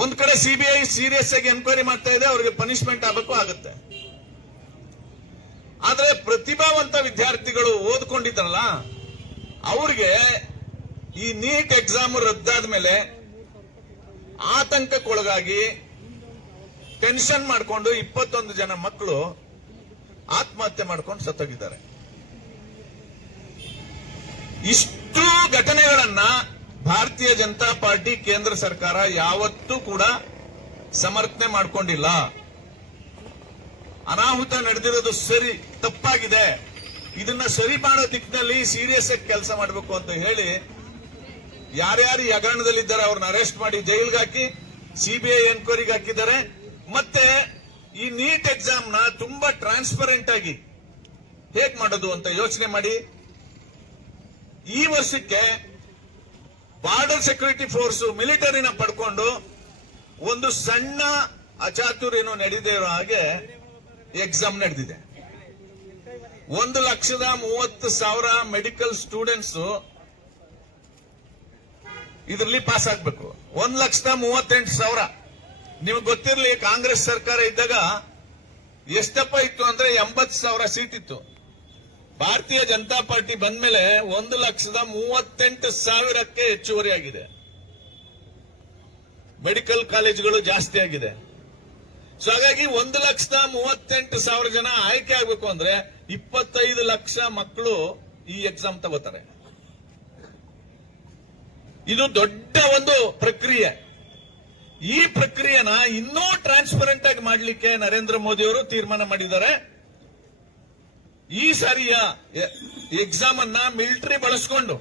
ಒಂದ್ ಕಡೆ CBI serious ಆಗಿ ಎನ್ಕ್ವೈರಿ ಮಾಡ್ತಾ ಇದೆ, ಅವ್ರಿಗೆ ಪನಿಷ್ಮೆಂಟ್ ಆಗಬೇಕು ಆಗುತ್ತೆ. ಆದ್ರೆ ಪ್ರತಿಭಾವಂತ ವಿದ್ಯಾರ್ಥಿಗಳು ಓದ್ಕೊಂಡಿದ್ದಾರಲ್ಲ, ಅವ್ರಿಗೆ ಈ ನೀಟ್ ಎಕ್ಸಾಮ್ ರದ್ದಾದ ಮೇಲೆ ಆತಂಕಕ್ಕೊಳಗಾಗಿ ಟೆನ್ಷನ್ ಮಾಡಿಕೊಂಡು 21 ಜನ ಮಕ್ಕಳು ಆತ್ಮಹತ್ಯೆ ಮಾಡ್ಕೊಂಡು ಸತ್ತೋಗಿದ್ದಾರೆ. ಇಷ್ಟು ಘಟನೆಗಳನ್ನ ಭಾರತೀಯ ಜನತಾ ಪಾರ್ಟಿ ಕೇಂದ್ರ ಸರ್ಕಾರ ಯಾವತ್ತೂ ಕೂಡ ಸಮರ್ಥನೆ ಮಾಡಿಕೊಂಡಿಲ್ಲ. ಅನಾಹುತ ನಡೆದಿರೋದು ಸರಿ, ತಪ್ಪಾಗಿದೆ, ಇದನ್ನ ಸರಿ ಮಾಡೋ ದಿಕ್ಕಿನಲ್ಲಿ ಸೀರಿಯಸ್ ಆಗಿ ಕೆಲಸ ಮಾಡಬೇಕು ಅಂತ ಹೇಳಿ ಯಾರ್ಯಾರು ಈ ಹಗರಣದಲ್ಲಿದ್ದಾರೆ ಅವ್ರನ್ನ ಅರೆಸ್ಟ್ ಮಾಡಿ ಜೈಲ್ಗೆ ಹಾಕಿ ಸಿಬಿಐ ಎನ್ಕ್ವೈರಿಗೆ ಹಾಕಿದ್ದಾರೆ. ಮತ್ತೆ ಈ ನೀಟ್ ಎಕ್ಸಾಮ್ ನ ತುಂಬಾ ಟ್ರಾನ್ಸ್ಪರೆಂಟ್ ಆಗಿ ಹೇಗ್ ಮಾಡೋದು ಅಂತ ಯೋಚನೆ ಮಾಡಿ ಈ ವರ್ಷಕ್ಕೆ ಬಾರ್ಡರ್ ಸೆಕ್ಯೂರಿಟಿ ಫೋರ್ಸ್ ಮಿಲಿಟರಿನ ಪಡ್ಕೊಂಡು ಒಂದು ಸಣ್ಣ ಅಚಾತುರ್ಯನು ನಡೆದಿರೋ ಹಾಗೆ ಎಕ್ಸಾಮ್ ನಡೆದಿದೆ. 1,30,000 ಮೆಡಿಕಲ್ ಸ್ಟೂಡೆಂಟ್ಸ್ ಇದರಲ್ಲಿ ಪಾಸ್ ಆಗ್ಬೇಕು. 1,38,000. ನಿಮಗೆ ಗೊತ್ತಿರಲಿ, ಕಾಂಗ್ರೆಸ್ ಸರ್ಕಾರ ಇದ್ದಾಗ ಎಷ್ಟಪ್ಪ ಇತ್ತು ಅಂದ್ರೆ 80,000 ಸೀಟ್ ಇತ್ತು. ಭಾರತೀಯ ಜನತಾ ಪಾರ್ಟಿ ಬಂದ್ಮೇಲೆ 1,38,000ಕ್ಕೆ ಹೆಚ್ಚುವರಿ ಆಗಿದೆ. ಮೆಡಿಕಲ್ ಕಾಲೇಜುಗಳು ಜಾಸ್ತಿ ಆಗಿದೆ. ಸೊ ಹಾಗಾಗಿ 1,38,000 ಜನ ಆಯ್ಕೆ ಆಗಬೇಕು ಅಂದ್ರೆ 25 ಲಕ್ಷ ಮಕ್ಕಳು ಈ ಎಕ್ಸಾಮ್ ತಗೋತಾರೆ. ಇದು ದೊಡ್ಡ ಒಂದು ಪ್ರಕ್ರಿಯೆ. ಈ ಪ್ರಕ್ರಿಯೆನ ಇನ್ನೂ ಟ್ರಾನ್ಸ್ಪರೆಂಟ್ ಆಗಿ ಮಾಡಲಿಕ್ಕೆ ನರೇಂದ್ರ ಮೋದಿ ಅವರು ತೀರ್ಮಾನ ಮಾಡಿದ್ದಾರೆ. ಈ ಸಾರಿಯ ಎಕ್ಸಾಮ್ ಅನ್ನ ಮಿಲಿಟರಿ ಬಳಸ್ಕೊಂಡು,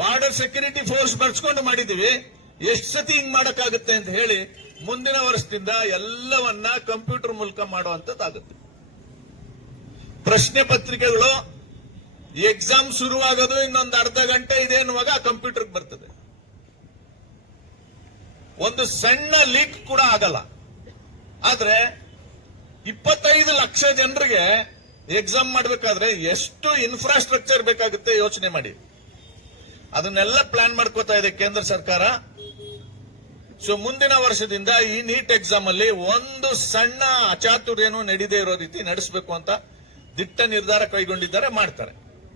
ಬಾರ್ಡರ್ ಸೆಕ್ಯೂರಿಟಿ ಫೋರ್ಸ್ ಬಳಸ್ಕೊಂಡು ಮಾಡಿದೀವಿ. ಎಷ್ಟು ಸತಿ ಹಿಂಗ್ ಮಾಡಕ್ಕಾಗುತ್ತೆ ಅಂತ ಹೇಳಿ ಮುಂದಿನ ವರ್ಷದಿಂದ ಎಲ್ಲವನ್ನ ಕಂಪ್ಯೂಟರ್ ಮೂಲಕ ಮಾಡುವಂತದ್ದಾಗುತ್ತೆ. ಪ್ರಶ್ನೆ ಪತ್ರಿಕೆಗಳು ಎಕ್ಸಾಮ್ ಶುರುವಾಗೋದು ಇನ್ನೊಂದು ಅರ್ಧ ಗಂಟೆ ಇದೆ ಎನ್ನುವಾಗ ಕಂಪ್ಯೂಟರ್ ಬರ್ತದೆ. ಒಂದು ಸಣ್ಣ ಲೀಕ್ ಕೂಡ ಆಗಲ್ಲ. ಆದ್ರೆ 25 ಲಕ್ಷ ಜನರಿಗೆ ಎಕ್ಸಾಮ್ ಮಾಡಬೇಕಾದ್ರೆ ಎಷ್ಟು ಇನ್ಫ್ರಾಸ್ಟ್ರಕ್ಚರ್ ಬೇಕಾಗುತ್ತೆ ಯೋಚನೆ ಮಾಡಿ. ಅದನ್ನೆಲ್ಲ ಪ್ಲಾನ್ ಮಾಡ್ಕೋತಾ ಇದೆ ಕೇಂದ್ರ ಸರ್ಕಾರ. ಸೊ ಮುಂದಿನ ವರ್ಷದಿಂದ ಈ ನೀಟ್ ಎಕ್ಸಾಮ್ ಅಲ್ಲಿ ಒಂದು ಸಣ್ಣ ಅಚಾತುರ್ಯನೂ ನಡೆದೇ ಇರೋ ರೀತಿ ನಡೆಸಬೇಕು ಅಂತ ದಿಟ್ಟ ನಿರ್ಧಾರ ಕೈಗೊಂಡಿದ್ದಾರೆ, ಮಾಡ್ತಾರೆ.